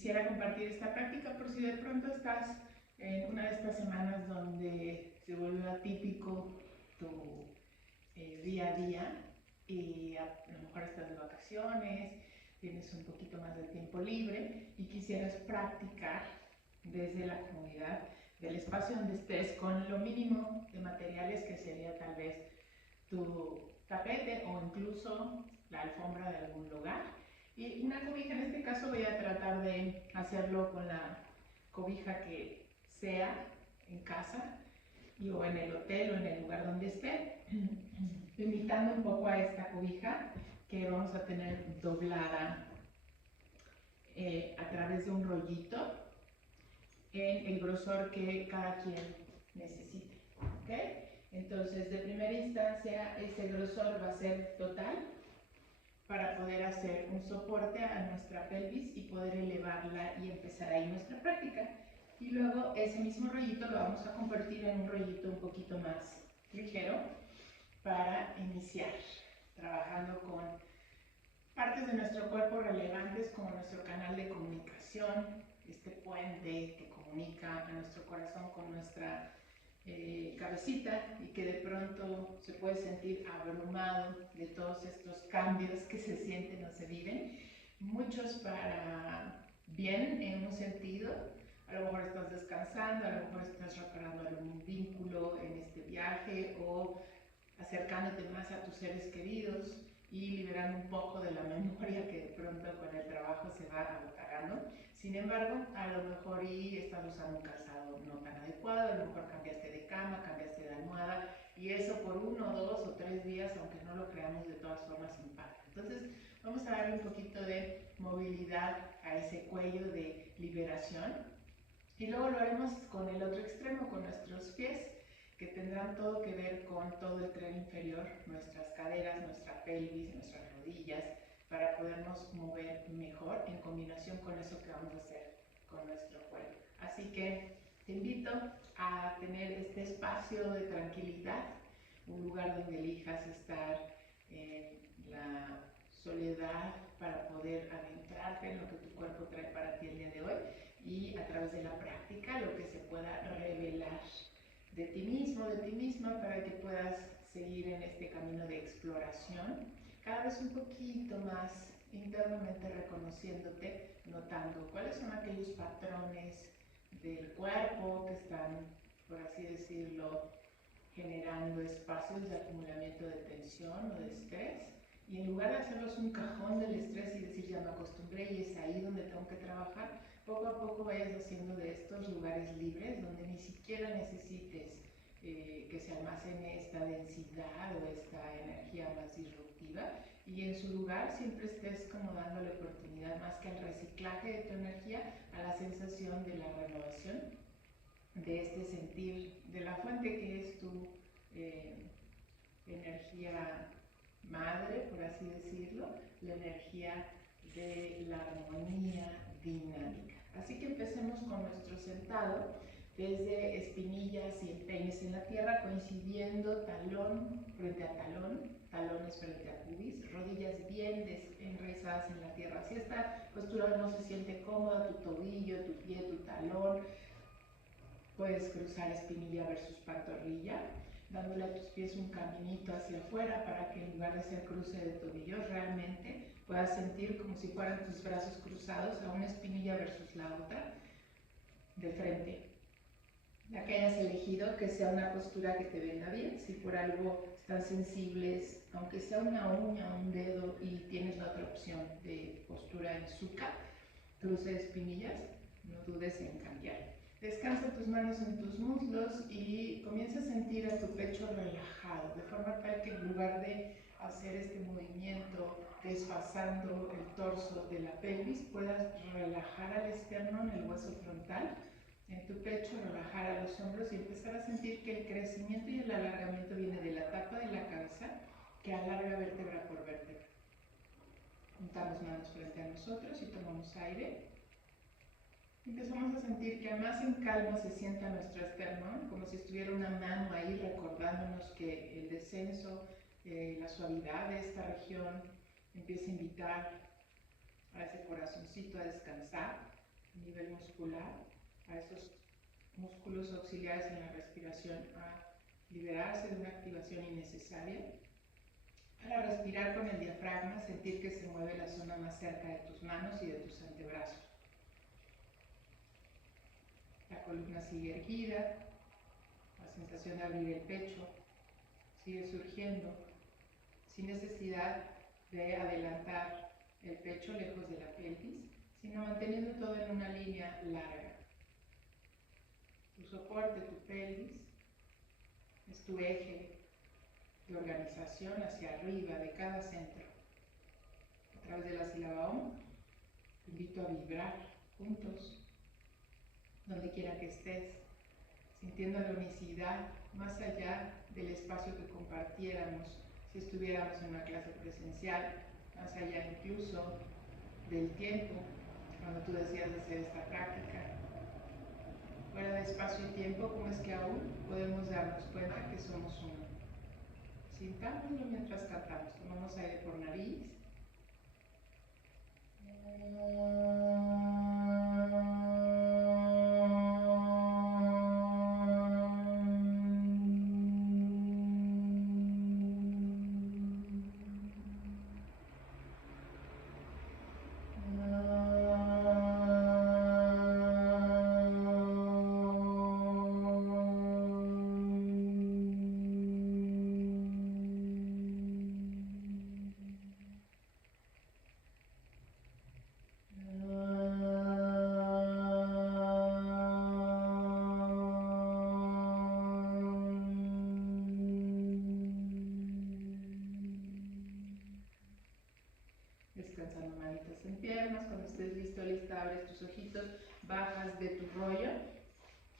quisiera compartir esta práctica por si de pronto estás en una de estas semanas donde se vuelve atípico tu día a día y a lo mejor estás de vacaciones, tienes un poquito más de tiempo libre y quisieras practicar desde la comodidad del espacio donde estés con lo mínimo de materiales que sería tal vez tu tapete o incluso la alfombra de algún lugar. Y una cobija, en este caso voy a tratar de hacerlo con la cobija que sea en casa o en el hotel o en el lugar donde esté, imitando un poco a esta cobija que vamos a tener doblada a través de un rollito en el grosor que cada quien necesite, ¿ok? Entonces, de primera instancia, ese grosor va a ser total para poder hacer un soporte a nuestra pelvis y poder elevarla y empezar ahí nuestra práctica. Y luego ese mismo rollito lo vamos a convertir en un rollito un poquito más ligero para iniciar trabajando con partes de nuestro cuerpo relevantes como nuestro canal de comunicación, este puente que comunica a nuestro corazón con nuestra cabecita y que de pronto se puede sentir abrumado de todos estos cambios que se sienten o se viven, muchos para bien en un sentido. A lo mejor estás descansando, a lo mejor estás reparando algún vínculo en este viaje o acercándote más a tus seres queridos y liberando un poco de la memoria que de pronto con el trabajo se va agotando. Sin embargo, a lo mejor estás usando un calzado no tan adecuado, a lo mejor cambiaste de cama, cambiaste de almohada y eso por 1, 2 o 3 días, aunque no lo creamos, de todas formas impacta. Entonces vamos a darle un poquito de movilidad a ese cuello de liberación y luego lo haremos con el otro extremo, con nuestros pies, que tendrán todo que ver con todo el tren inferior, nuestras caderas, nuestra pelvis, nuestras rodillas, para podernos mover mejor en combinación con eso que vamos a hacer con nuestro cuerpo. Así que te invito a tener este espacio de tranquilidad, un lugar donde elijas estar en la soledad para poder adentrarte en lo que tu cuerpo trae para ti el día de hoy y a través de la práctica lo que se pueda revelar de ti mismo, de ti misma, para que puedas seguir en este camino de exploración, cada vez un poquito más internamente reconociéndote, notando cuáles son aquellos patrones del cuerpo que están, por así decirlo, generando espacios de acumulamiento de tensión o de estrés, y en lugar de hacerlos un cajón del estrés y decir ya me acostumbré y es ahí donde tengo que trabajar, poco a poco vayas haciendo de estos lugares libres donde ni siquiera necesites que se almacene esta densidad o esta energía más disruptiva, y en su lugar siempre estés como dándole oportunidad más que al reciclaje de tu energía, a la sensación de la renovación, de este sentir de la fuente que es tu energía madre, por así decirlo, la energía de la armonía dinámica. Así que empecemos con nuestro sentado, desde espinillas y empeines en la tierra, coincidiendo talón frente a talón, talones frente a pubis, rodillas bien enraizadas en la tierra. Si esta postura no se siente cómoda, tu tobillo, tu pie, tu talón, puedes cruzar espinilla versus pantorrilla, dándole a tus pies un caminito hacia afuera para que en lugar de ser cruce de tobillos, realmente puedas sentir como si fueran tus brazos cruzados a una espinilla versus la otra, de frente. La que hayas elegido, que sea una postura que te venga bien. Si por algo están sensibles, aunque sea una uña o un dedo, y tienes la otra opción de postura en sukha, cruce de espinillas, no dudes en cambiar. Descansa tus manos en tus muslos y comienza a sentir a tu pecho relajado, de forma tal que en lugar de hacer este movimiento desfasando el torso de la pelvis, puedas relajar al esternón, el hueso frontal, en tu pecho, relajar a los hombros y empezar a sentir que el crecimiento y el alargamiento viene de la tapa de la cabeza, que alarga vértebra por vértebra. Juntamos manos frente a nosotros y tomamos aire. Empezamos a sentir que más en calma se sienta nuestro esternón, como si estuviera una mano ahí recordándonos que el descenso, la suavidad de esta región empieza a invitar a ese corazoncito a descansar. a nivel muscular, a esos músculos auxiliares en la respiración a liberarse de una activación innecesaria. Para respirar con el diafragma, sentir que se mueve la zona más cerca de tus manos y de tus antebrazos. La columna sigue erguida, la sensación de abrir el pecho sigue surgiendo, sin necesidad de adelantar el pecho lejos de la pelvis, sino manteniendo todo en una línea larga. Tu soporte, tu pelvis, es tu eje de organización hacia arriba de cada centro. A través de la sílaba OM, te invito a vibrar juntos, donde quiera que estés, sintiendo la unicidad más allá del espacio que compartiéramos si estuviéramos en una clase presencial, más allá incluso del tiempo cuando tú decías hacer esta práctica. Fuera de espacio y tiempo, ¿cómo es que aún podemos darnos cuenta que somos uno? Sintámoslo mientras cantamos. Tomamos aire por nariz. Descansando manitas en piernas. Cuando estés listo, lista, abres tus ojitos, bajas de tu rollo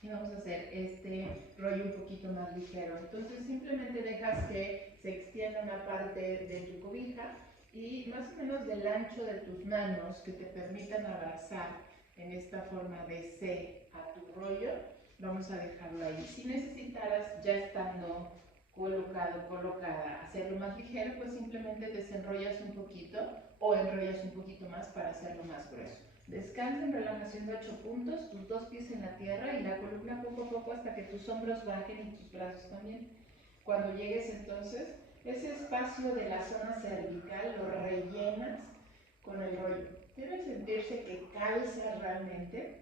y vamos a hacer este rollo un poquito más ligero. Entonces simplemente dejas que se extienda una parte de tu cobija y más o menos del ancho de tus manos que te permitan abrazar en esta forma de C a tu rollo, vamos a dejarlo ahí. Si necesitaras, ya estando colocado, colocada, hacerlo más ligero, pues simplemente desenrollas un poquito o enrollas un poquito más para hacerlo más grueso. Descansa en relajación de 8 puntos, tus dos pies en la tierra y la columna poco a poco hasta que tus hombros bajen y tus brazos también. Cuando llegues entonces, ese espacio de la zona cervical lo rellenas con el rollo. Debe sentirse que calza realmente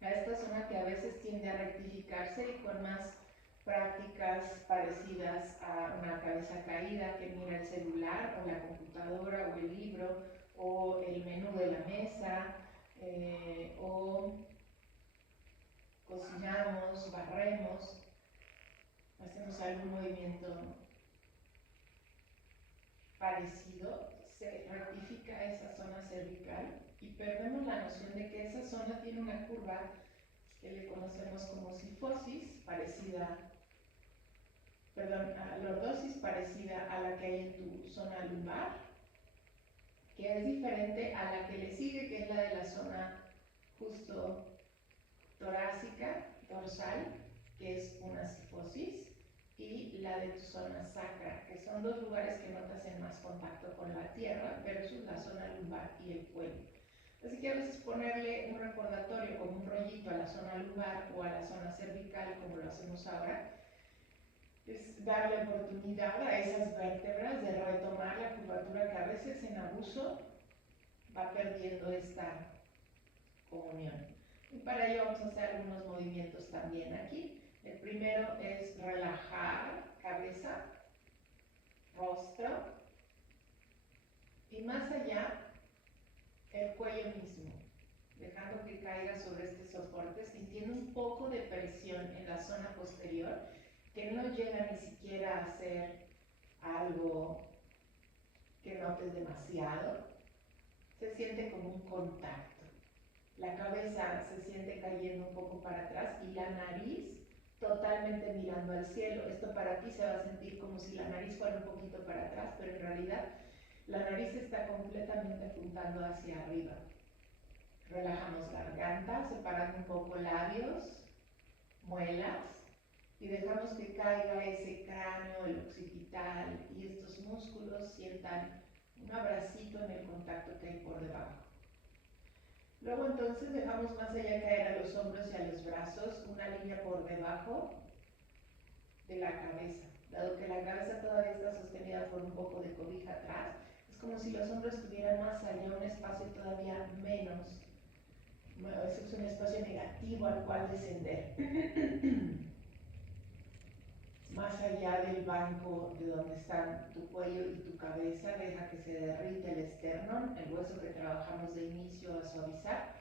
a esta zona que a veces tiende a rectificarse y con más prácticas parecidas a una cabeza caída que mira el celular o la computadora o el libro o el menú de la mesa o cocinamos, barremos, hacemos algún movimiento parecido, se rectifica esa zona cervical y perdemos la noción de que esa zona tiene una curva que le conocemos como sifosis, lordosis parecida a la que hay en tu zona lumbar, que es diferente a la que le sigue, que es la de la zona justo torácica, dorsal, que es una sifosis, y la de tu zona sacra, que son dos lugares que no te hacen más contacto con la tierra versus la zona lumbar y el cuello. Así que a veces ponerle un recordatorio como un rollito a la zona lumbar o a la zona cervical, como lo hacemos ahora, es darle oportunidad a esas vértebras de retomar la curvatura que a veces en abuso va perdiendo esta comunión. Y para ello vamos a hacer algunos movimientos también aquí. El primero es relajar cabeza, rostro y más allá el cuello mismo, dejando que caiga sobre este soporte, sintiendo un poco de presión en la zona posterior que no llega ni siquiera a ser algo que notes demasiado. Se siente como un contacto. La cabeza se siente cayendo un poco para atrás y la nariz totalmente mirando al cielo. Esto para ti se va a sentir como si la nariz fuera un poquito para atrás, pero en realidad la nariz está completamente apuntando hacia arriba. Relajamos garganta, separando un poco labios, muelas, y dejamos que caiga ese cráneo, el occipital, y estos músculos sientan un abracito en el contacto que hay por debajo. Luego entonces dejamos más allá caer a los hombros y a los brazos, una línea por debajo de la cabeza. Dado que la cabeza todavía está sostenida por un poco de cobija atrás, es como si los hombros tuvieran más allá un espacio todavía menos. Ese es un espacio negativo al cual descender. Más allá del banco de donde están tu cuello y tu cabeza, deja que se derrite el esternón, el hueso que trabajamos de inicio a suavizar,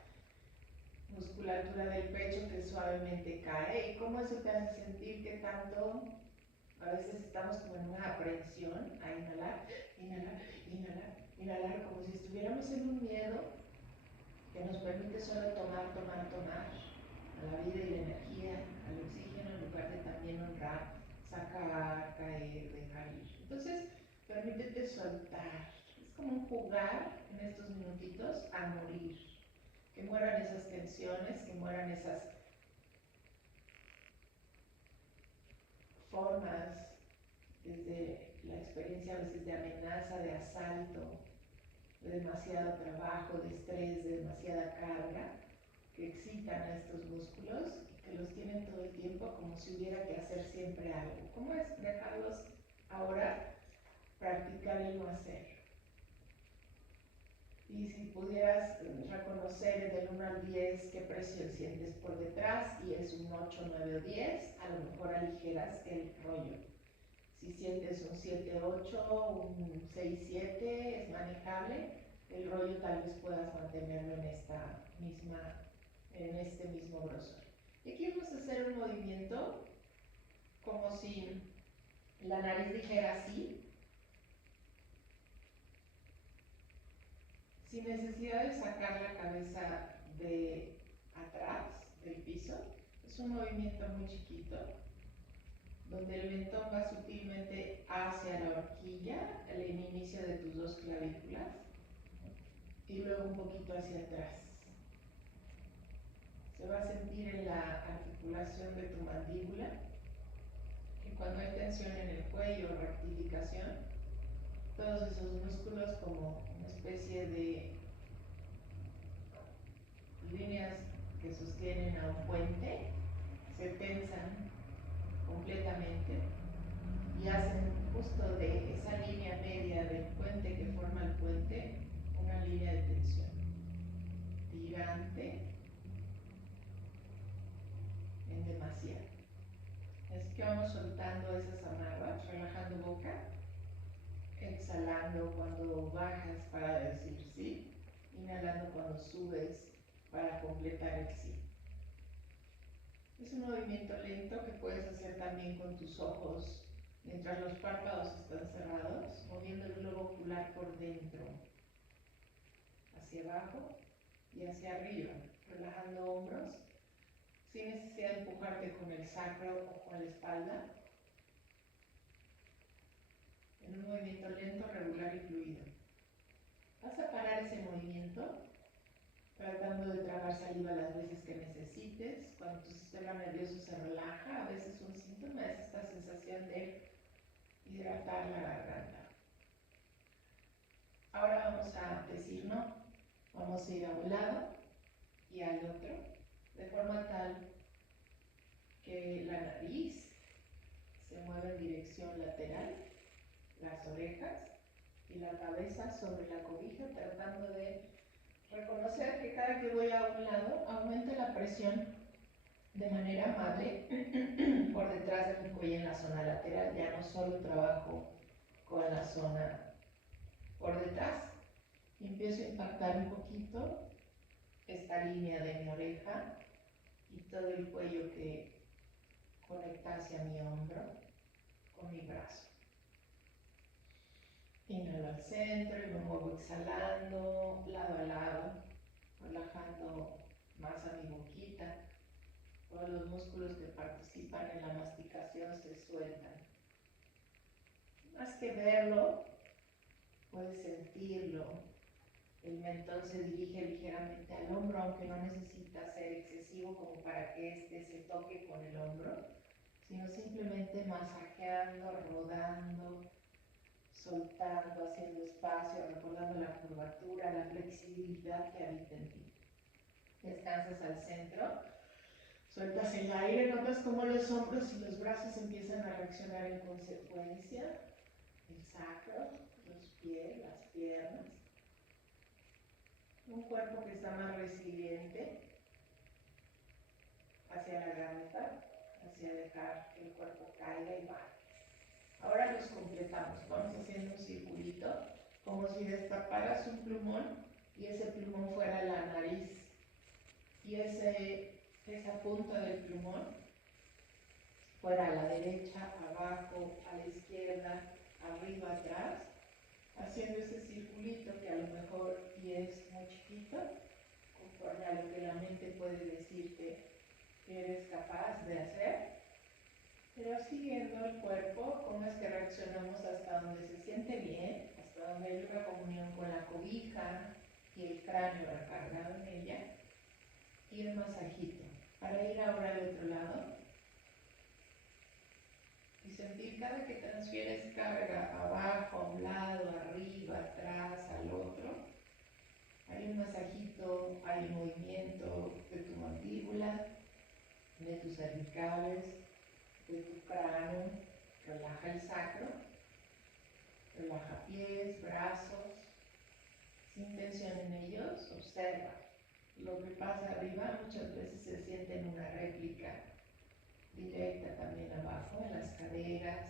musculatura del pecho que suavemente cae. ¿Y cómo eso te hace sentir que tanto a veces estamos como en una aprensión a inhalar, inhalar, inhalar, inhalar, como si estuviéramos en un miedo que nos permite solo tomar, tomar, tomar a la vida y la energía, al oxígeno, en lugar de también honrar, sacar, caer, dejar ir? Entonces, permítete soltar. Es como jugar en estos minutitos a morir. Que mueran esas tensiones, que mueran esas formas, desde la experiencia a veces de amenaza, de asalto, de demasiado trabajo, de estrés, de demasiada carga, que excitan a estos músculos y que los tienen todo el tiempo como si hubiera que hacer siempre algo. ¿Cómo es dejarlos ahora practicar el no hacer? Y si pudieras reconocer del 1 al 10 qué presión sientes por detrás, y es un 8, 9 o 10, a lo mejor aligeras el rollo. Si sientes un 7, 8, un 6, 7, es manejable. El rollo tal vez puedas mantenerlo en este mismo grosor. Y aquí vamos a hacer un movimiento como si la nariz dijera así, sin necesidad de sacar la cabeza de atrás del piso. Es un movimiento muy chiquito, donde el mentón va sutilmente hacia la horquilla, el inicio de tus dos clavículas, y luego un poquito hacia atrás. Se va a sentir en la articulación de tu mandíbula, que cuando hay tensión en el cuello o rectificación, todos esos músculos, como una especie de líneas que sostienen a un puente, se tensan completamente y hacen justo de esa línea media del puente que forma el puente una línea de tensión tirante en demasía. Así que vamos soltando esas amarras, relajando boca, exhalando cuando bajas para decir sí, inhalando cuando subes para completar el sí. Es un movimiento lento que puedes hacer también con tus ojos mientras los párpados están cerrados, moviendo el globo ocular por dentro, hacia abajo y hacia arriba, relajando hombros, sin necesidad de empujarte con el sacro o con la espalda, en un movimiento lento, regular y fluido. Vas a parar ese movimiento tratando de tragar saliva las veces que necesites. Cuando tu sistema nervioso se relaja, a veces un síntoma es esta sensación de hidratar la garganta. Ahora vamos a decir no, vamos a ir a un lado y al otro, de forma tal que la nariz se mueva en dirección lateral, las orejas y la cabeza sobre la cobija, tratando de reconocer que cada que voy a un lado aumenta la presión de manera amable por detrás de mi cuello en la zona lateral. Ya no solo trabajo con la zona por detrás, y empiezo a impactar un poquito esta línea de mi oreja y todo el cuello que conecta hacia mi hombro con mi brazo. Inhalo al centro y me muevo exhalando, lado a lado, relajando más a mi boquita. Todos los músculos que participan en la masticación se sueltan. Más que verlo, puedes sentirlo. El mentón se dirige ligeramente al hombro, aunque no necesita ser excesivo como para que éste se toque con el hombro, sino simplemente masajeando, rodando, soltando, haciendo espacio, recordando la curvatura, la flexibilidad que habita en ti. Descansas al centro, sueltas el aire, notas cómo los hombros y los brazos empiezan a reaccionar en consecuencia, el sacro, los pies, las piernas, un cuerpo que está más resiliente hacia la garganta, hacia dejar que el cuerpo caiga y baje. Ahora los completamos, vamos haciendo un circulito, como si destaparas un plumón y ese plumón fuera la nariz y esa punta del plumón fuera a la derecha, abajo, a la izquierda, arriba, atrás, haciendo ese circulito que a lo mejor y es muy chiquito, conforme a lo que la mente puede decirte que eres capaz de hacer, pero siguiendo el cuerpo, cómo es que reaccionamos hasta donde se siente bien, hasta donde hay una comunión con la cobija y el cráneo recargado en ella, y el masajito. Para ir ahora al otro lado y sentir cada que transfieres carga abajo, a un lado, arriba, atrás, al otro. Hay un masajito, hay un movimiento de tu mandíbula, de tus cervicales, de tu cráneo. Relaja el sacro, relaja pies, brazos, sin tensión en ellos, observa. Lo que pasa arriba muchas veces se siente en una réplica directa también abajo, en las caderas,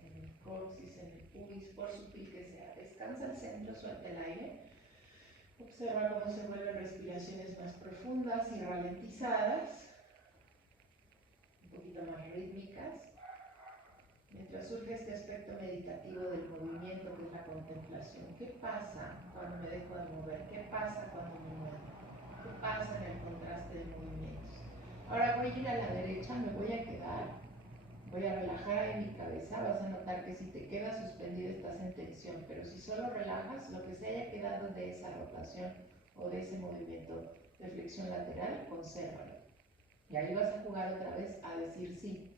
en el coxis, en el pubis, por sutil que sea. Descansa al centro, suelta el aire. Observa cómo se vuelven respiraciones más profundas y ralentizadas, un poquito más rítmicas. Mientras surge este aspecto meditativo del movimiento, que es la contemplación. ¿Qué pasa cuando me dejo de mover? ¿Qué pasa cuando me muevo? ¿Qué pasa en el contraste de movimientos? Ahora voy a ir a la derecha, me voy a quedar, voy a relajar ahí mi cabeza. Vas a notar que si te quedas suspendida estás en tensión, pero si solo relajas, lo que se haya quedado de esa rotación o de ese movimiento de flexión lateral, consérvalo. Y ahí vas a jugar otra vez a decir sí.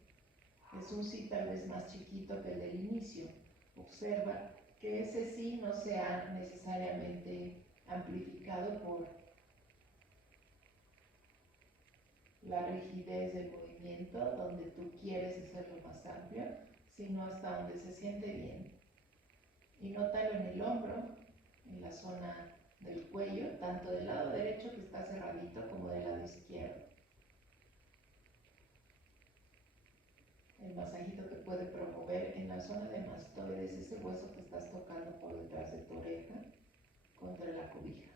Es un sí tal vez más chiquito que el del inicio. Observa que ese sí no sea necesariamente amplificado por la rigidez del movimiento, donde tú quieres hacerlo más amplio, sino hasta donde se siente bien. Y nótalo en el hombro, en la zona del cuello, tanto del lado derecho que está cerradito como del lado izquierdo. El masajito te puede promover en la zona de mastoides, ese hueso que estás tocando por detrás de tu oreja, contra la cobija.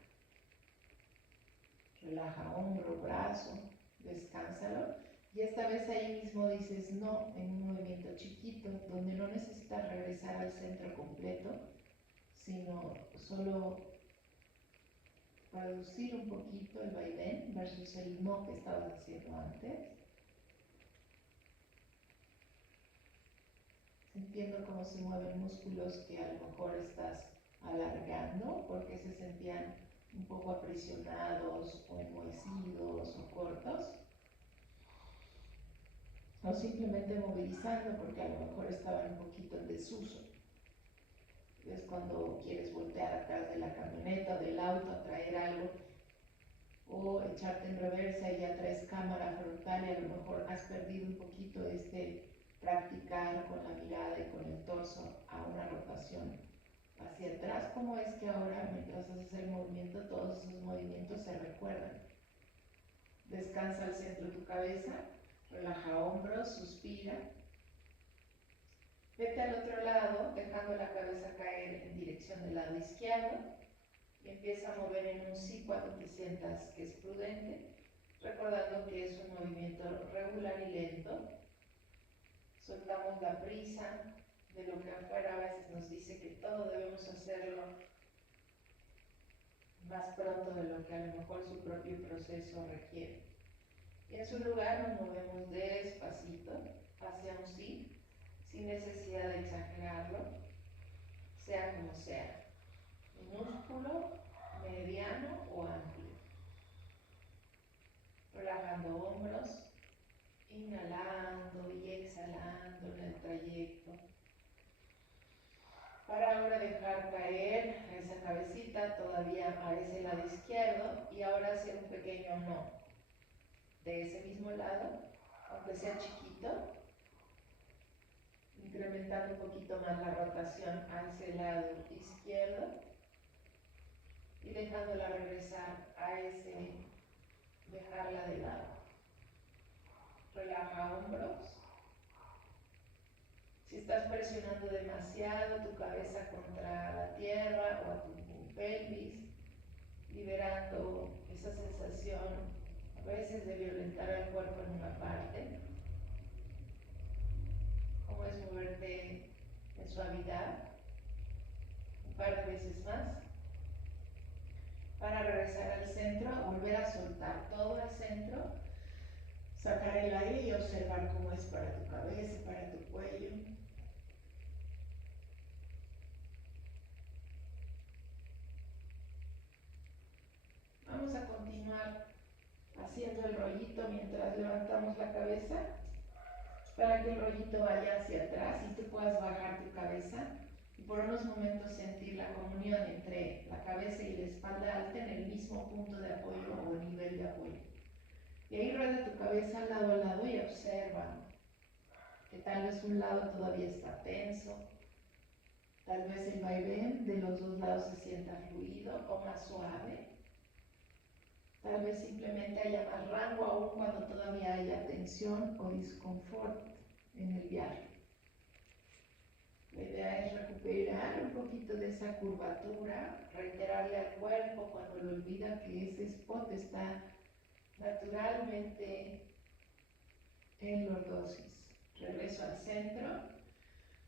Relaja hombro, brazo, descánsalo. Y esta vez ahí mismo dices no, en un movimiento chiquito, donde no necesitas regresar al centro completo, sino solo reducir un poquito el vaivén versus el no que estabas haciendo antes. Sintiendo cómo se mueven músculos que a lo mejor estás alargando porque se sentían un poco aprisionados o enmohecidos o cortos, o simplemente movilizando porque a lo mejor estaban un poquito en desuso. Es cuando quieres voltear atrás de la camioneta o del auto a traer algo, o echarte en reversa y ya traes cámara frontal y a lo mejor has perdido un poquito practicar con la mirada y con el torso a una rotación hacia atrás. ¿Cómo es que ahora, mientras haces el movimiento, todos esos movimientos se recuerdan? Descansa al centro de tu cabeza, relaja hombros, suspira. Vete al otro lado, dejando la cabeza caer en dirección del lado izquierdo y empieza a mover en un sí cuando te sientas que es prudente, recordando que es un movimiento regular y lento. Soltamos la prisa de lo que afuera a veces nos dice que todo debemos hacerlo más pronto de lo que a lo mejor su propio proceso requiere. Y en su lugar nos movemos despacito hacia un sí, sin necesidad de exagerarlo, sea como sea, minúsculo, mediano o amplio. Relajando hombros, inhalando y exhalando en el trayecto. Para ahora dejar caer esa cabecita todavía a ese lado izquierdo y ahora hacer un pequeño no de ese mismo lado, aunque sea chiquito, incrementando un poquito más la rotación a ese lado izquierdo y dejándola regresar a ese, dejarla de lado. Relaja hombros. Si estás presionando demasiado tu cabeza contra la tierra o a tu pelvis, liberando esa sensación a veces de violentar al cuerpo en una parte, como es moverte en suavidad un par de veces más, para regresar al centro, volver a soltar todo el centro, sacar el aire y observar cómo es para tu cabeza, para tu cuello. Vamos a continuar haciendo el rollito mientras levantamos la cabeza, para que el rollito vaya hacia atrás y tú puedas bajar tu cabeza y por unos momentos sentir la comunión entre la cabeza y la espalda alta en el mismo punto de apoyo o nivel de apoyo. Y ahí rueda tu cabeza lado a lado y observa que tal vez un lado todavía está tenso, tal vez el vaivén de los dos lados se sienta fluido o más suave. Tal vez simplemente haya más rango aún cuando todavía haya tensión o disconfort en el viaje. La idea es recuperar un poquito de esa curvatura, reiterarle al cuerpo cuando lo olvida que ese spot está naturalmente en lordosis. Regreso al centro,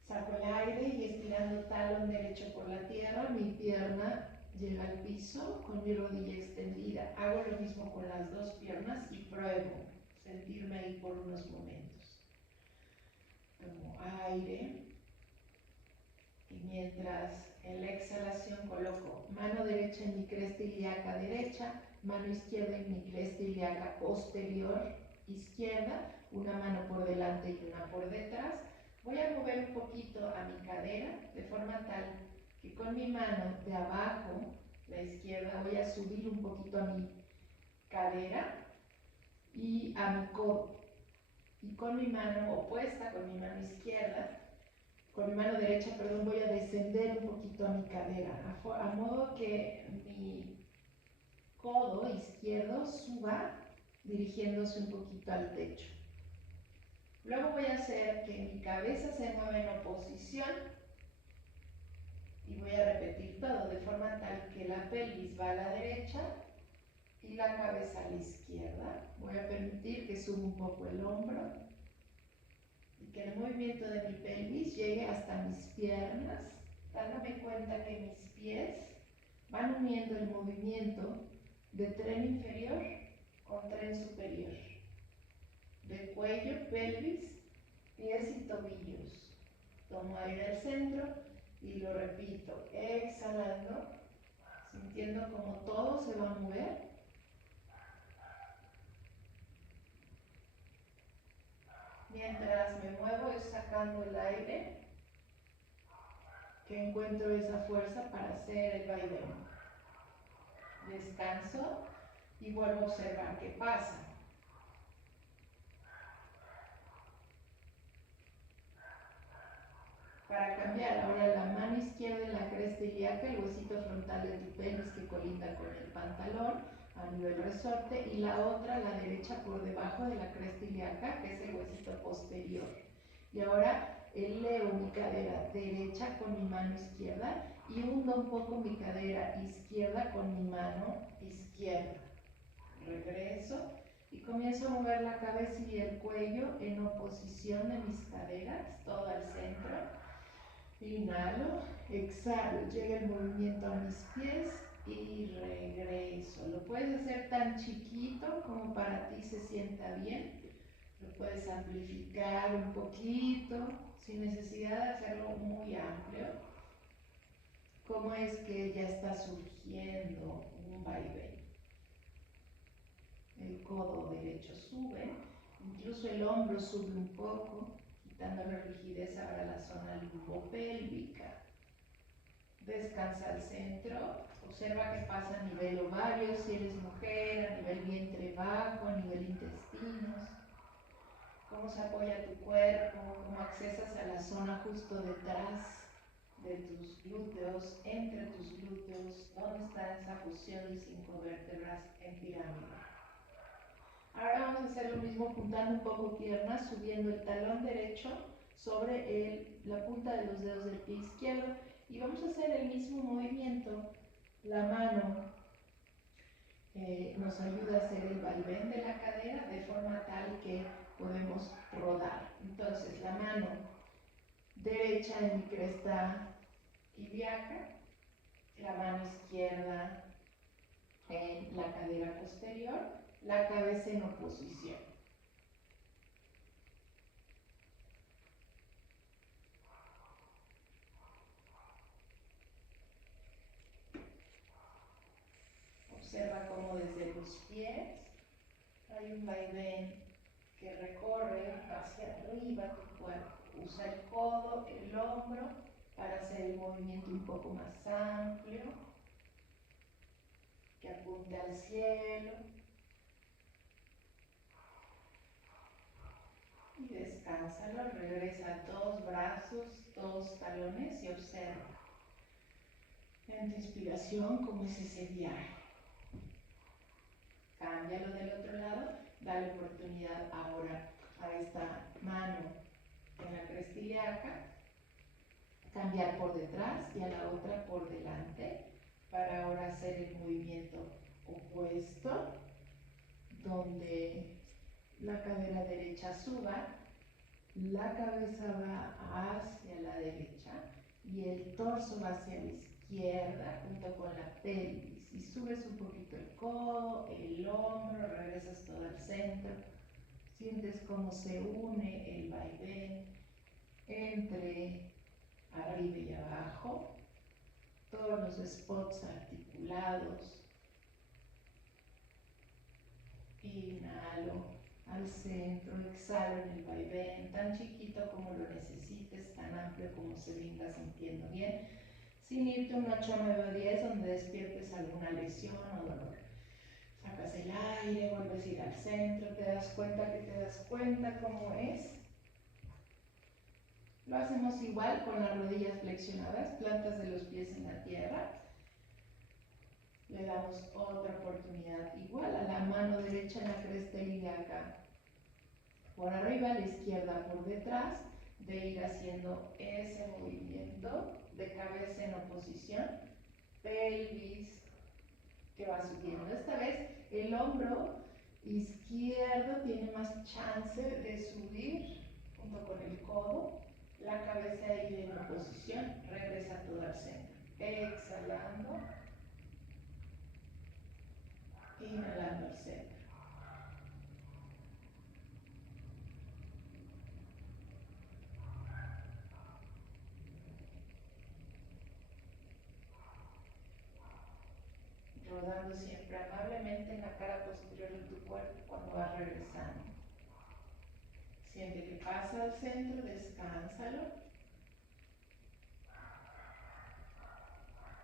saco el aire y estirando talón derecho por la tierra, mi pierna llega al piso con mi rodilla extendida. Hago lo mismo con las dos piernas y pruebo sentirme ahí por unos momentos. Tomo aire y mientras en la exhalación coloco mano derecha en mi cresta ilíaca derecha, mano izquierda en mi cresta ilíaca posterior izquierda, una mano por delante y una por detrás. Voy a mover un poquito a mi cadera de forma tal que con mi mano de abajo, la izquierda, voy a subir un poquito a mi cadera y a mi codo. Y con mi mano opuesta, con mi mano izquierda, con mi mano derecha, perdón, voy a descender un poquito a mi cadera, a modo que mi codo izquierdo suba dirigiéndose un poquito al techo. Luego voy a hacer que mi cabeza se mueva en oposición y voy a repetir todo de forma tal que la pelvis va a la derecha y la cabeza a la izquierda. Voy a permitir que suba un poco el hombro y que el movimiento de mi pelvis llegue hasta mis piernas, dándome cuenta que mis pies van uniendo el movimiento de tren inferior con tren superior, de cuello, pelvis, pies y tobillos. Tomo aire al centro y lo repito, exhalando, sintiendo como todo se va a mover. Mientras me muevo y sacando el aire, que encuentro esa fuerza para hacer el vaivén. Descanso y vuelvo a observar qué pasa. Para cambiar, ahora la mano izquierda en la cresta ilíaca, el huesito frontal de tu pelvis que colinda con el pantalón a nivel resorte, y la otra, la derecha, por debajo de la cresta ilíaca, que es el huesito posterior. Y ahora elevo mi cadera derecha con mi mano izquierda y hundo un poco mi cadera izquierda con mi mano izquierda. Regreso y comienzo a mover la cabeza y el cuello en oposición de mis caderas, todo al centro. Inhalo, exhalo, llega el movimiento a mis pies y regreso. Lo puedes hacer tan chiquito como para ti se sienta bien. Lo puedes amplificar un poquito, sin necesidad de hacerlo muy amplio. ¿Cómo es que ya está surgiendo un vaivén? El codo derecho sube, incluso el hombro sube un poco, dándole rigidez ahora a la zona lumbopélvica. Descansa al centro. Observa qué pasa a nivel ovario, si eres mujer, a nivel vientre bajo, a nivel intestinos. Cómo se apoya tu cuerpo, cómo accesas a la zona justo detrás de tus glúteos, entre tus glúteos, dónde está esa fusión de 5 vértebras en pirámide. Ahora vamos a hacer lo mismo juntando un poco piernas, subiendo el talón derecho sobre la punta de los dedos del pie izquierdo y vamos a hacer el mismo movimiento. La mano nos ayuda a hacer el vaivén de la cadera de forma tal que podemos rodar. Entonces la mano derecha en mi cresta ilíaca, la mano izquierda en la cadera posterior, la cabeza en oposición. Observa cómo desde los pies hay un vaivén que recorre hacia arriba tu cuerpo. Usa el codo, el hombro para hacer el movimiento un poco más amplio, que apunte al cielo. Y descánsalo, regresa a 2 brazos, 2 talones y observa en tu inspiración cómo es ese viaje. Cámbialo del otro lado, dale oportunidad ahora a esta mano en la cresta ilíaca, cambiar por detrás y a la otra por delante, para ahora hacer el movimiento opuesto, donde la cadera derecha suba, la cabeza va hacia la derecha y el torso va hacia la izquierda junto con la pelvis. Y subes un poquito el codo, el hombro, regresas todo al centro. Sientes cómo se une el vaivén entre arriba y abajo, todos los spots articulados. Inhalo al centro, exhalo en el vaivén, tan chiquito como lo necesites, tan amplio como se venga sintiendo bien, sin irte a un 8, 9 o 10 donde despiertes alguna lesión o dolor. Sacas el aire, vuelves a ir al centro, te das cuenta cómo es. Lo hacemos igual con las rodillas flexionadas, plantas de los pies en la tierra. Le damos otra oportunidad, igual a la mano derecha en la cresta ilíaca, por arriba, a la izquierda por detrás, de ir haciendo ese movimiento de cabeza en oposición, pelvis que va subiendo. Esta vez el hombro izquierdo tiene más chance de subir junto con el codo, la cabeza ir en oposición, regresa todo al centro. Exhalando. Inhalando al centro. Rodando siempre amablemente en la cara posterior de tu cuerpo cuando vas regresando. Siente que pasa al centro, descánsalo.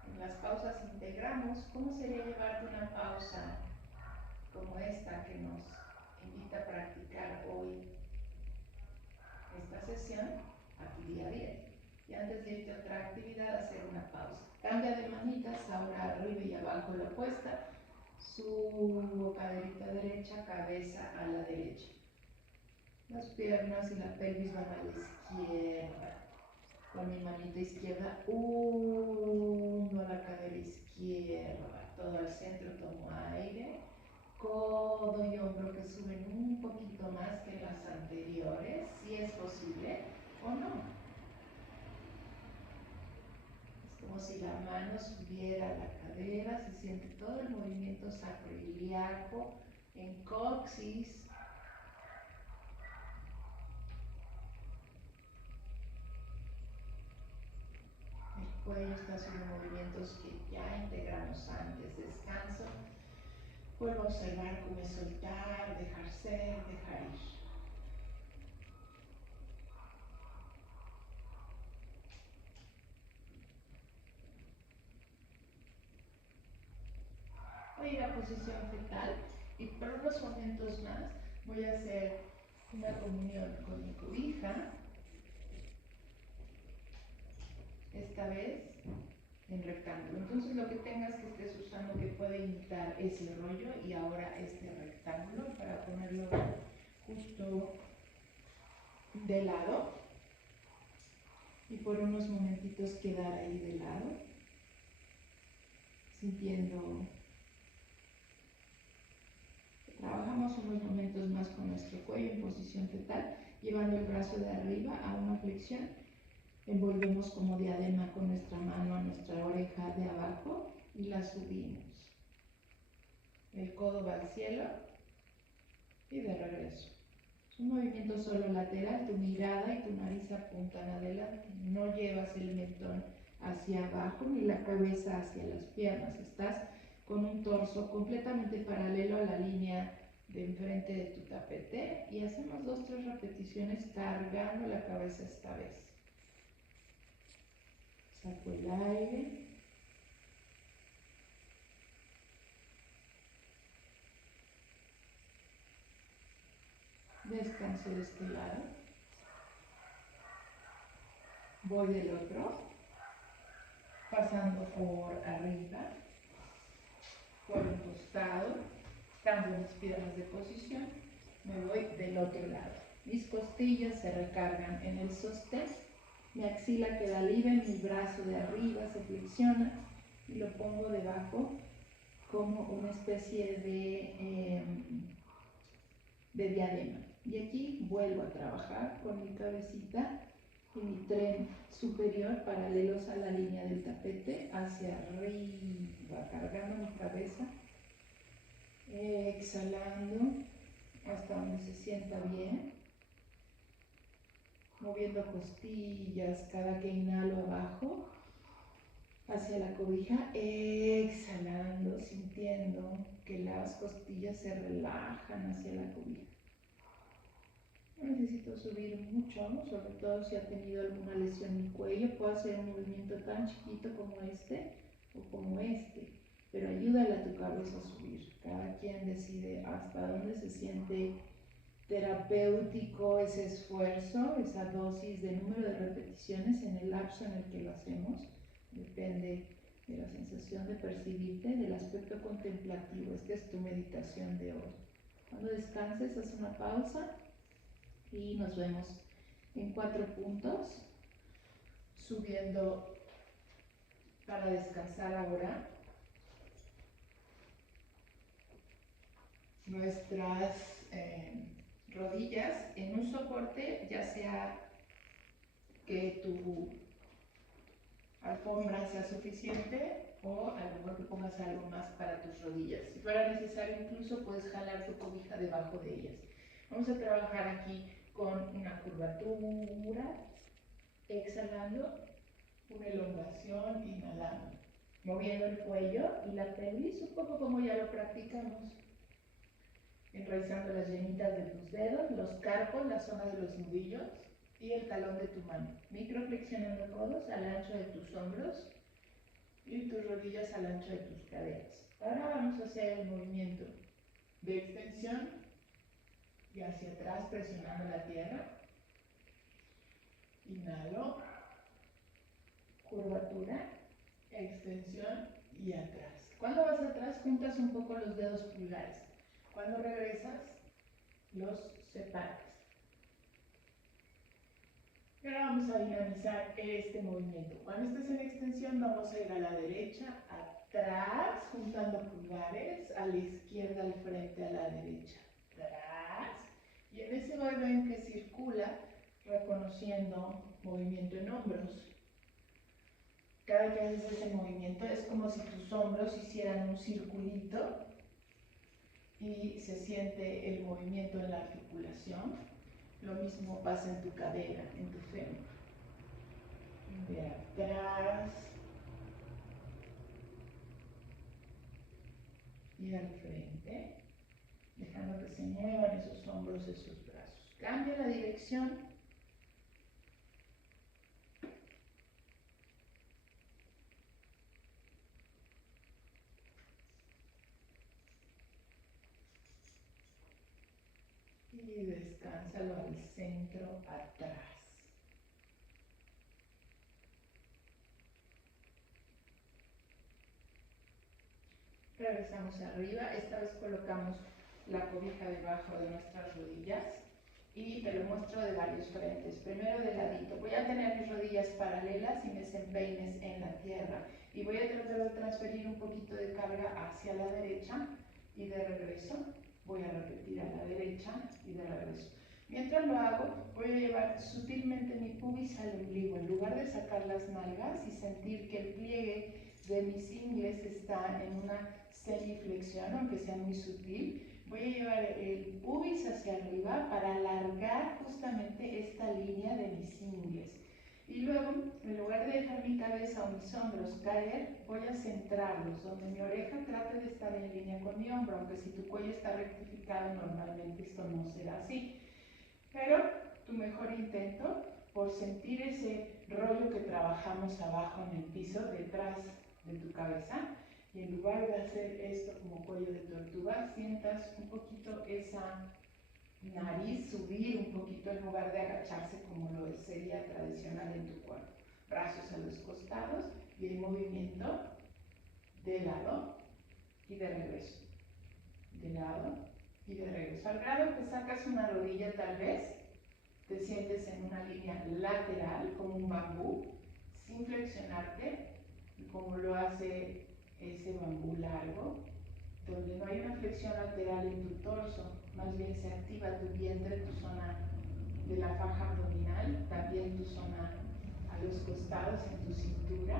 En las pausas integramos. ¿Cómo sería llevarte una pausa como esta que nos invita a practicar hoy esta sesión a tu día a día? Y antes de irte a otra actividad, hacer una pausa. Cambia de manitas, ahora arriba y abajo la puesta. Subo caderita derecha, cabeza a la derecha. Las piernas y la pelvis van a la izquierda. Con mi manita izquierda, hundo la cadera izquierda. Todo al centro, tomo aire. Codo y hombro que suben un poquito más que las anteriores, si es posible o no. Como si la mano subiera a la cadera, se siente todo el movimiento sacroiliaco en coxis. El cuello está haciendo movimientos que ya integramos antes. Descanso. Vuelvo a observar cómo es soltar, dejar ser, dejar ir. posición fetal y por unos momentos más voy a hacer una comunión con mi cobija, esta vez en rectángulo. Entonces lo que tengas que estés usando que puede imitar ese rollo y ahora este rectángulo para ponerlo justo de lado y por unos momentitos quedar ahí de lado, sintiendo que trabajamos unos momentos más con nuestro cuello en posición fetal, llevando el brazo de arriba a una flexión. Envolvemos como diadema con nuestra mano a nuestra oreja de abajo y la subimos. El codo va al cielo y de regreso. Es un movimiento solo lateral, tu mirada y tu nariz apuntan adelante. No llevas el mentón hacia abajo ni la cabeza hacia las piernas. Estás con un torso completamente paralelo a la línea de enfrente de tu tapete y hacemos 2-3 repeticiones cargando la cabeza esta vez. Saco el aire. Descanso de este lado. Voy del otro. Pasando por arriba. Por un costado. Cambio mis piernas de posición. Me voy del otro lado. Mis costillas se recargan en el sostén. Mi axila queda libre, mi brazo de arriba se flexiona y lo pongo debajo como una especie de diadema. Y aquí vuelvo a trabajar con mi cabecita y mi tren superior paralelos a la línea del tapete hacia arriba, cargando mi cabeza, exhalando hasta donde se sienta bien. Moviendo costillas cada que inhalo abajo hacia la cobija, exhalando, sintiendo que las costillas se relajan hacia la cobija. No necesito subir mucho, sobre todo si ha tenido alguna lesión en el cuello. Puedo hacer un movimiento tan chiquito como este o como este, pero ayúdale a tu cabeza a subir. Cada quien decide hasta dónde se siente terapéutico ese esfuerzo, esa dosis de número de repeticiones en el lapso en el que lo hacemos. Depende de la sensación de percibirte, del aspecto contemplativo. Esta es tu meditación de hoy. Cuando descanses, haz una pausa y nos vemos en 4 puntos, subiendo para descansar ahora nuestras rodillas en un soporte, ya sea que tu alfombra sea suficiente o a lo mejor que pongas algo más para tus rodillas. Si fuera necesario, incluso puedes jalar tu cobija debajo de ellas. Vamos a trabajar aquí con una curvatura, exhalando, una elongación, inhalando, moviendo el cuello y la pelvis, un poco como ya lo practicamos. Enraizando las yemitas de tus dedos, los carpos, la zona de los nudillos y el talón de tu mano. Microflexionando codos al ancho de tus hombros y tus rodillas al ancho de tus caderas. Ahora vamos a hacer el movimiento de extensión y hacia atrás presionando la tierra. Inhalo, curvatura, extensión y atrás. Cuando vas atrás, juntas un poco los dedos pulgares. Cuando regresas, los separas. Y ahora vamos a dinamizar este movimiento. Cuando estés en extensión, vamos a ir a la derecha, atrás, juntando pulgares, a la izquierda, al frente, a la derecha, atrás. Y en ese vaivén que circula, reconociendo movimiento en hombros. Cada que haces ese movimiento es como si tus hombros hicieran un circulito y se siente el movimiento en la articulación. Lo mismo pasa en tu cadera, en tu fémur. De atrás y al frente, dejando que se muevan esos hombros, esos brazos. Cambia la dirección. descánsalo al centro, atrás. Regresamos arriba, esta vez colocamos la cobija debajo de nuestras rodillas y te lo muestro de varios frentes. Primero de ladito, voy a tener mis rodillas paralelas y mis empeines en la tierra y voy a tratar de transferir un poquito de carga hacia la derecha y de regreso. Voy a repetir a la derecha y de regreso. Mientras lo hago, voy a llevar sutilmente mi pubis al ombligo. En lugar de sacar las nalgas y sentir que el pliegue de mis ingles está en una semiflexión, aunque sea muy sutil, voy a llevar el pubis hacia arriba para alargar justamente esta línea de mis ingles. Y luego, en lugar de dejar mi cabeza o mis hombros caer, voy a centrarlos, donde mi oreja trate de estar en línea con mi hombro, aunque si tu cuello está rectificado, normalmente esto no será así. Pero tu mejor intento, por sentir ese rollo que trabajamos abajo en el piso, detrás de tu cabeza, y en lugar de hacer esto como cuello de tortuga, sientas un poquito esa nariz subir un poquito en lugar de agacharse como lo sería tradicional en tu cuerpo. Brazos a los costados y el movimiento de lado y de regreso. De lado y de regreso. Al grado que sacas una rodilla tal vez, te sientes en una línea lateral como un bambú, sin flexionarte, como lo hace ese bambú largo, donde no hay una flexión lateral en tu torso, más bien se activa tu vientre, tu zona de la faja abdominal, también tu zona a los costados, en tu cintura,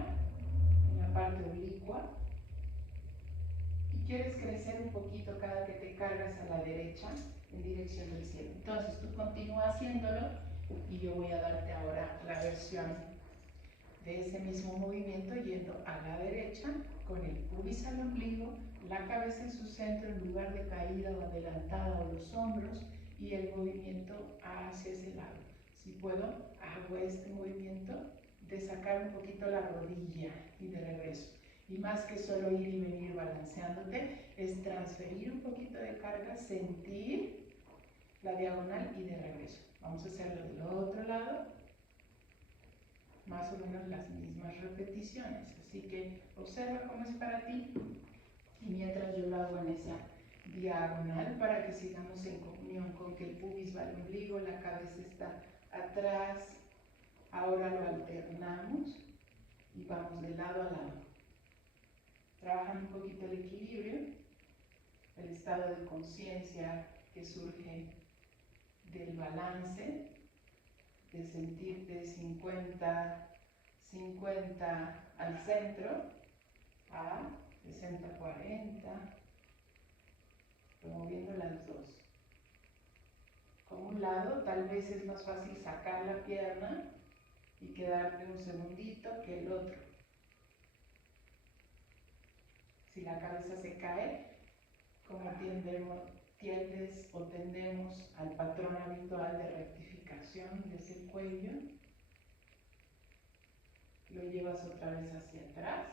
en la parte oblicua. Y quieres crecer un poquito cada que te cargas a la derecha en dirección del cielo. Entonces tú continúa haciéndolo y yo voy a darte ahora la versión de ese mismo movimiento yendo a la derecha con el pubis al ombligo, la cabeza en su centro en lugar de caída o adelantada o los hombros y el movimiento hacia ese lado. Si puedo, hago este movimiento de sacar un poquito la rodilla y de regreso. Y más que solo ir y venir balanceándote, es transferir un poquito de carga, sentir la diagonal y de regreso. Vamos a hacerlo del otro lado, más o menos las mismas repeticiones. Así que observa cómo es para ti y mientras yo lo hago en esa diagonal para que sigamos en comunión con que el pubis va al ombligo, la cabeza está atrás. Ahora lo alternamos y vamos de lado a lado. Trabajando un poquito el equilibrio, el estado de conciencia que surge del balance, de sentirte 50-50 al centro, a 60-40, promoviendo las dos. Con un lado tal vez es más fácil sacar la pierna y quedarte un segundito que el otro. Si la cabeza se cae, como tiendes o tendemos al patrón habitual de rectificación de ese cuello, lo llevas otra vez hacia atrás.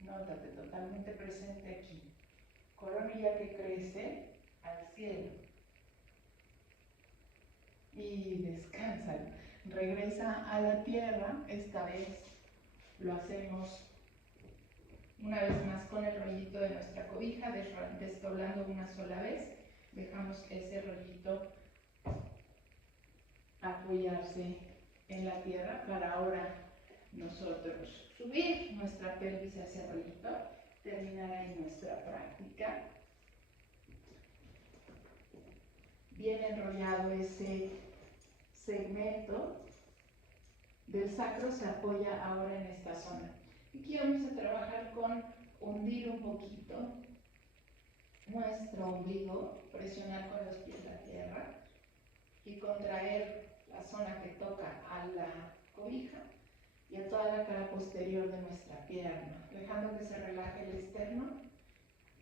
Nótate totalmente presente aquí. Coronilla que crece al cielo. Y descansa. Regresa a la tierra. Esta vez lo hacemos una vez más con el rollito de nuestra cobija, desdoblando una sola vez. Dejamos ese rollito apoyarse en la tierra para ahora nosotros subir nuestra pelvis hacia el rollito, terminar ahí nuestra práctica. Bien enrollado ese segmento del sacro, se apoya ahora en esta zona. Aquí vamos a trabajar con hundir un poquito nuestro ombligo, presionar con los pies la tierra y contraer la zona que toca a la cobija y a toda la cara posterior de nuestra pierna, dejando que se relaje el externo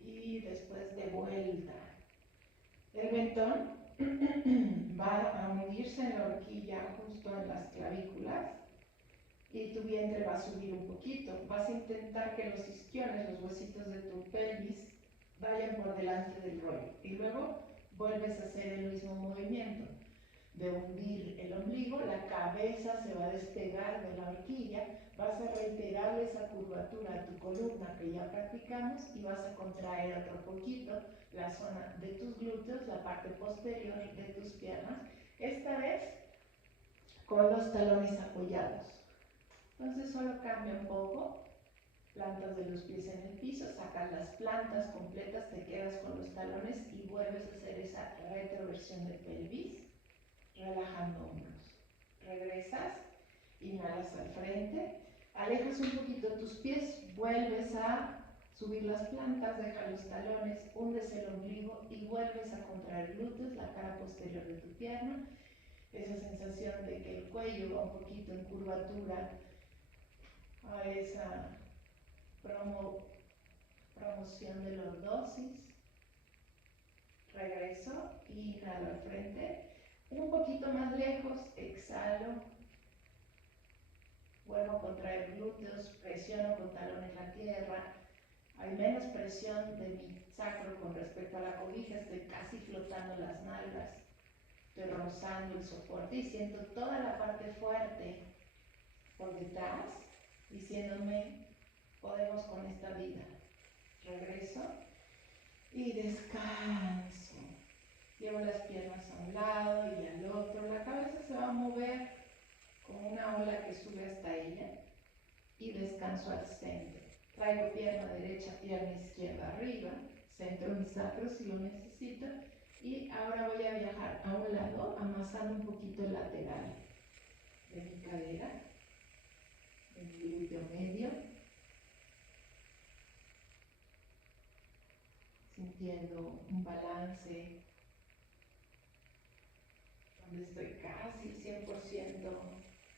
y después de vuelta. El mentón va a hundirse en la horquilla justo en las clavículas y tu vientre va a subir un poquito. Vas a intentar que los isquiones, los huesitos de tu pelvis, vayan por delante del rollo. Y luego vuelves a hacer el mismo movimiento de hundir el ombligo, la cabeza se va a despegar de la horquilla, vas a reiterar esa curvatura a tu columna que ya practicamos y vas a contraer otro poquito la zona de tus glúteos, la parte posterior de tus piernas, esta vez con los talones apoyados. Entonces solo cambia un poco, plantas de los pies en el piso, sacas las plantas completas, te quedas con los talones y vuelves a hacer esa retroversión de pelvis, relajando hombros. Regresas, inhalas al frente, alejas un poquito tus pies, vuelves a subir las plantas, deja los talones, hundes el ombligo y vuelves a contraer glúteos, la cara posterior de tu pierna, esa sensación de que el cuello va un poquito en curvatura a esa promoción de lordosis. Regreso, inhalo al frente, un poquito más lejos, exhalo, vuelvo a contraer glúteos, presiono con talones la tierra, hay menos presión de mi sacro con respecto a la cobija, estoy casi flotando las nalgas, estoy rozando el soporte y siento toda la parte fuerte por detrás, diciéndome, podemos con esta vida. Regreso y descanso. Llevo las piernas a un lado y al otro, la cabeza se va a mover como una ola que sube hasta ella y descanso al centro. Traigo pierna derecha, pierna izquierda arriba, centro mi sacro si lo necesito y ahora voy a viajar a un lado amasando un poquito el lateral de mi cadera, de mi glúteo medio, sintiendo un balance donde estoy casi 100%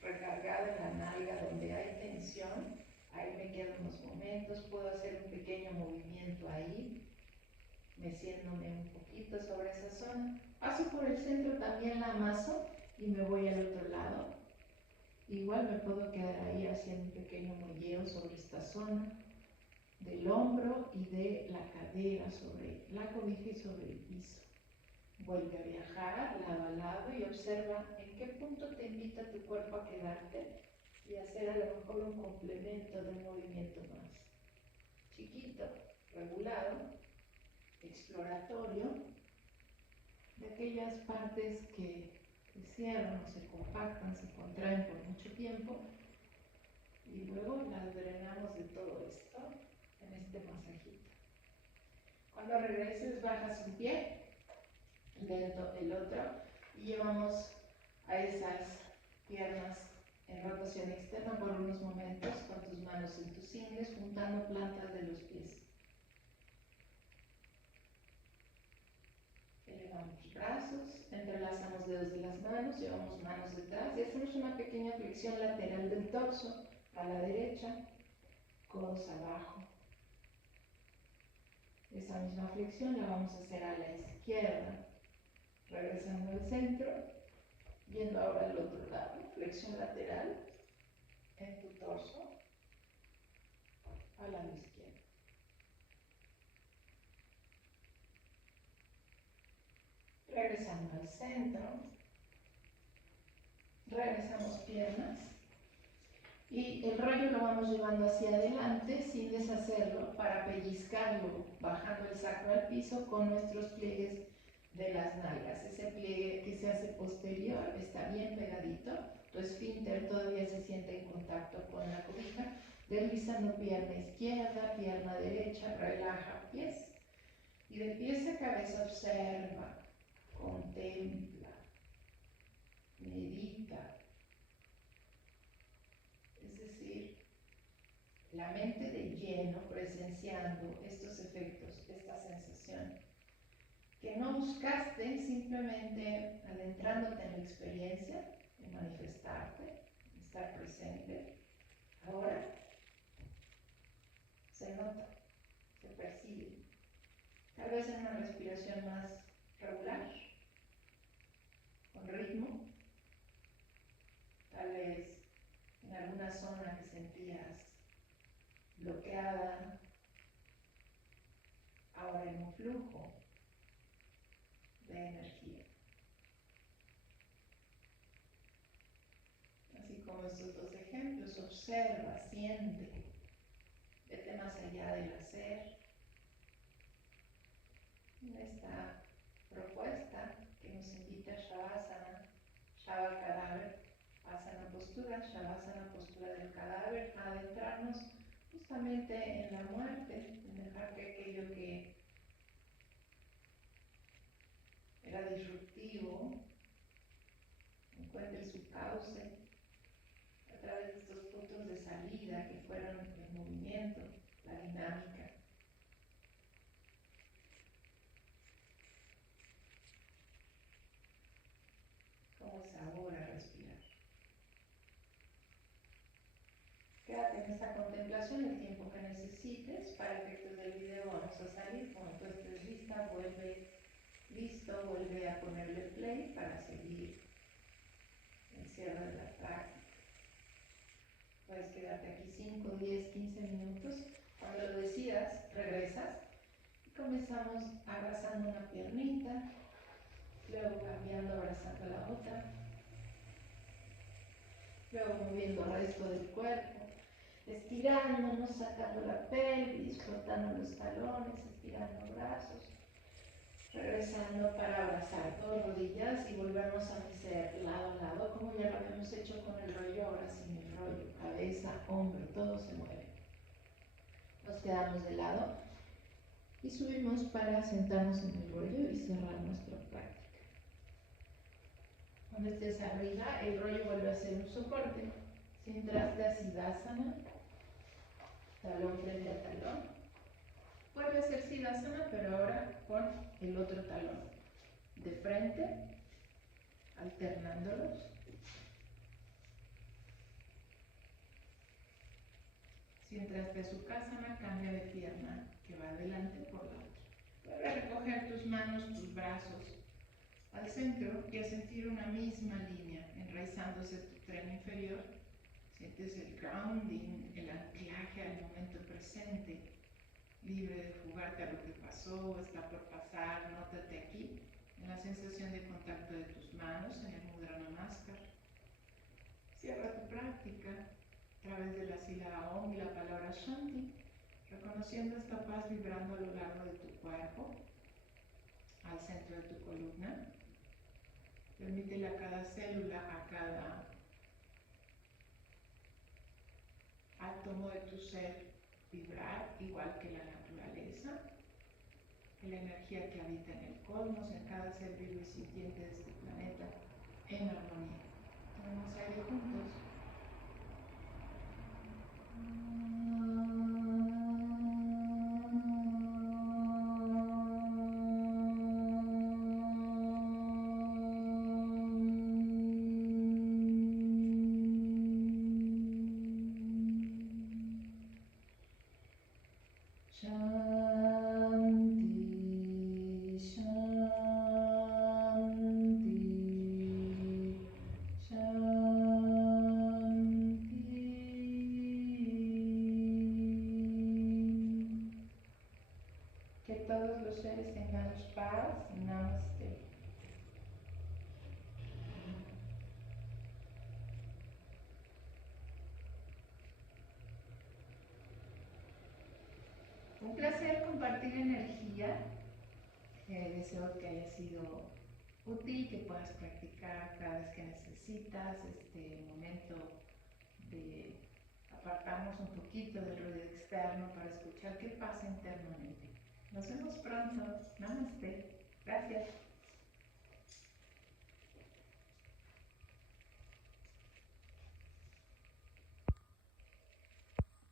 recargada en la nalga, donde hay tensión. Ahí me quedo unos momentos, puedo hacer un pequeño movimiento ahí, meciéndome un poquito sobre esa zona. Paso por el centro, también la amaso y me voy al otro lado. Igual me puedo quedar ahí haciendo un pequeño molleo sobre esta zona del hombro y de la cadera sobre la cobija y sobre el piso. Vuelve a viajar lado a lado y observa en qué punto te invita tu cuerpo a quedarte y hacer a lo mejor un complemento de un movimiento más chiquito, regulado, exploratorio, de aquellas partes que se cierran o se compactan, se contraen por mucho tiempo y luego las drenamos de todo esto en este masajito. Cuando regreses bajas un pie, el otro y llevamos a esas piernas en rotación externa por unos momentos con tus manos en tus ingles, juntando plantas de los pies. Elevamos los brazos, entrelazamos dedos de las manos, llevamos manos detrás y hacemos una pequeña flexión lateral del torso a la derecha, codos abajo. Esa misma flexión la vamos a hacer a la izquierda, regresando al centro, yendo ahora al otro lado, flexión lateral en tu torso, al lado izquierdo. Regresando al centro, regresamos piernas y el rollo lo vamos llevando hacia adelante sin deshacerlo para pellizcarlo, bajando el sacro al piso con nuestros pliegues de las nalgas. Ese pliegue que se hace posterior está bien pegadito, tu esfínter todavía se siente en contacto con la cobija, deslizando pierna izquierda, pierna derecha, relaja pies y de pies a cabeza observa, contempla, medita. Es decir, la mente de lleno presenciando estos efectos, esta sensación, que no buscaste simplemente adentrándote en la experiencia, en manifestarte, en estar presente. Ahora se nota, se percibe, tal vez en una respiración más regular, con ritmo, tal vez en alguna zona que sentías bloqueada, ahora en energía. Así como estos dos ejemplos, observa, siente, vete más allá del hacer. En esta propuesta que nos invita Shavasana, Shava cadáver, Asana postura, Shavasana postura del cadáver, a adentrarnos justamente en la muerte, en dejar que aquello que era disruptivo encuentre su cauce a través de estos puntos de salida que fueron el movimiento, la dinámica. ¿Cómo es ahora respirar? Quédate en esta contemplación el tiempo que necesites. Para efectos del video vamos a salir. Cuando tú estés lista, vuelve a ponerle play para seguir el cierre de la práctica. Puedes quedarte aquí 5, 10, 15 minutos. Cuando lo decidas, regresas y comenzamos abrazando una piernita, luego cambiando, abrazando la otra, luego moviendo el resto del cuerpo, estirándonos, sacando la pelvis, flotando los talones, estirando brazos, regresando para abrazar dos rodillas y volvemos a hacer lado a lado, como ya lo habíamos hecho con el rollo, ahora sin el rollo, cabeza, hombro, todo se mueve. Nos quedamos de lado y subimos para sentarnos en el rollo y cerrar nuestra práctica. Cuando estés arriba, el rollo vuelve a ser un soporte. Si entraste a Siddhasana, talón frente a talón, vuelve a ser Siddhasana, pero ahora con el otro talón de frente, alternándolos. Si entraste a Sukhasana, cambia de pierna que va adelante por la otra. Vuelve a recoger tus manos, tus brazos al centro y a sentir una misma línea, enraizándose tu tren inferior. Sientes el grounding, el anclaje al momento presente, libre de jugarte a lo que pasó, está por pasar. Nótate aquí en la sensación de contacto de tus manos en el Mudra Namaskar. Cierra tu práctica a través de la sílaba Om y la palabra Shanti, reconociendo esta paz vibrando a lo largo de tu cuerpo, al centro de tu columna. Permítele a cada célula, a cada átomo de tu ser vibrar igual que la naturaleza, que la energía que habita en el cosmos, en cada ser vivo y sintiente de este planeta, en armonía. Tomemos aire juntos. Que todos los seres tengamos paz. Namaste. Un placer compartir energía. Deseo que haya sido útil, que puedas practicar cada vez que necesitas este momento de apartarnos un poquito del ruido externo para escuchar qué pasa internamente. Nos vemos pronto. Namaste. Gracias.